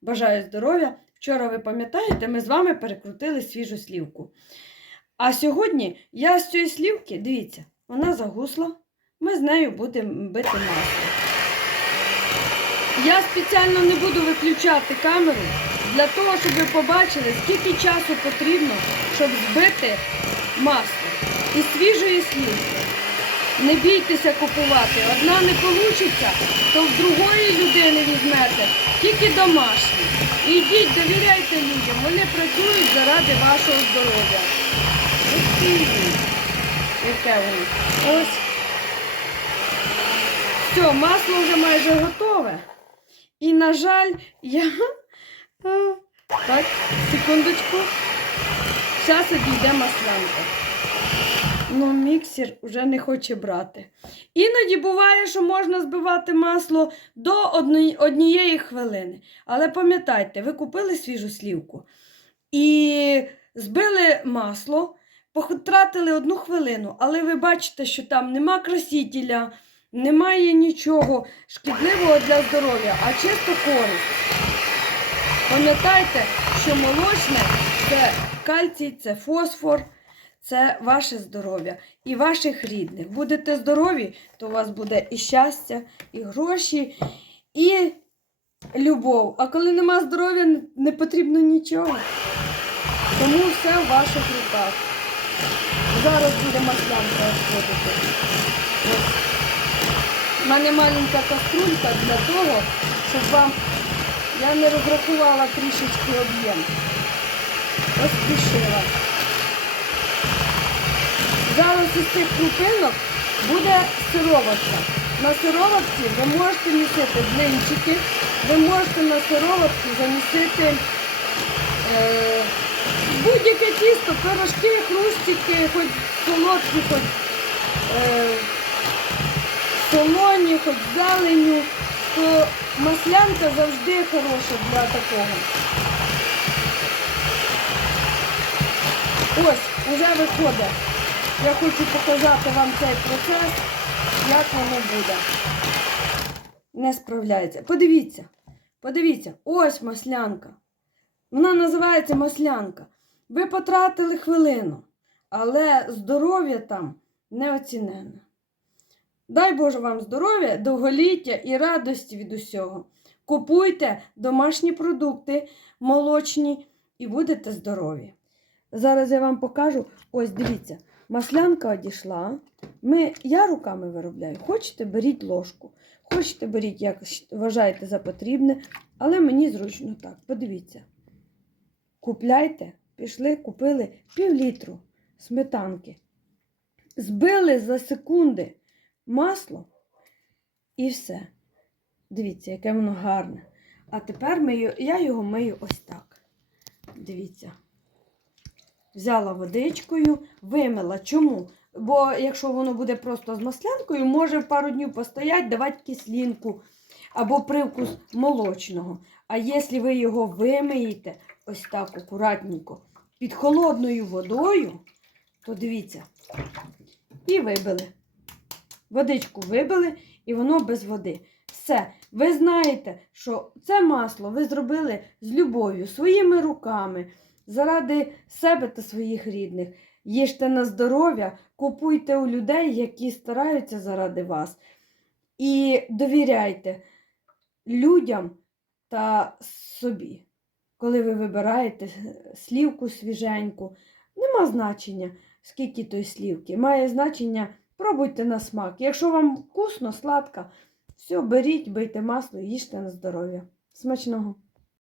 Бажаю здоров'я. Вчора, ви пам'ятаєте, ми з вами перекрутили свіжу слівку. А сьогодні я з цієї слівки, дивіться, вона загусла. Ми з нею будемо бити масло. Я спеціально не буду виключати камеру для того, щоб ви побачили, скільки часу потрібно, щоб збити масло і свіжої слівки. Не бійтеся купувати. Одна не вийде, то в другої людини візьмете, тільки домашні. І йдіть, довіряйте людям, вони працюють заради вашого здоров'я. Яке воно. Ось. Все, масло вже майже готове. І, на жаль, я. Так, секундочку. Зараз одійде маслянка. Ну, міксер вже не хоче брати. Іноді буває, що можна збивати масло до однієї хвилини. Але пам'ятайте, ви купили свіжу слівку і збили масло, потратили одну хвилину, але ви бачите, що там нема красителя, немає нічого шкідливого для здоров'я, а чисто користь. Пам'ятайте, що молочне це кальцій, це фосфор, це ваше здоров'я і ваших рідних. Будете здорові, то у вас буде і щастя, і гроші, і любов. А коли нема здоров'я, не- потрібно нічого. Тому все в ваших руках. Зараз буде маслянка розходити. У мене маленька каструлька для того, щоб вам я не розрахувала трішечки об'єм. Розпішила. Зараз із цих крупинок буде сироватка. На сироватці ви можете місити блинчики, ви можете на сироватці замісити е, будь-яке тісто, пирожки, хрустики, хоч солодкі, хоч е, солоні, хоч зеленю, то маслянка завжди хороша для такого. Ось, уже виходить. Я хочу показати вам цей процес, як воно буде. Не справляється. Подивіться, подивіться, ось маслянка. Вона називається маслянка. Ви потратили хвилину, але здоров'я там неоціненне. Дай Боже вам здоров'я, довголіття і радості від усього. Купуйте домашні продукти, молочні і будете здорові. Зараз я вам покажу. Ось дивіться, маслянка одійшла. Ми, я руками виробляю. Хочете, беріть ложку. Хочете, беріть, як вважаєте за потрібне, але мені зручно так. Подивіться. Купляйте, пішли, купили пів літру сметанки. Збили за секунди масло і все. Дивіться, яке воно гарне. А тепер мию, я його мию ось так. Дивіться. Взяла водичкою, вимила. Чому? Бо якщо воно буде просто з маслянкою, може пару днів постоять, давати кислинку або привкус молочного. А якщо ви його вимиєте ось так акуратненько під холодною водою, то дивіться, і вибили. Водичку вибили, і воно без води. Все, ви знаєте, що це масло ви зробили з любов'ю, своїми руками, заради себе та своїх рідних. Їжте на здоров'я, купуйте у людей, які стараються заради вас. І довіряйте людям та собі. Коли ви вибираєте слівку свіженьку, нема значення, скільки той слівки. Має значення, пробуйте на смак. Якщо вам вкусно, сладко, все, беріть, бийте масло їжте на здоров'я. Смачного!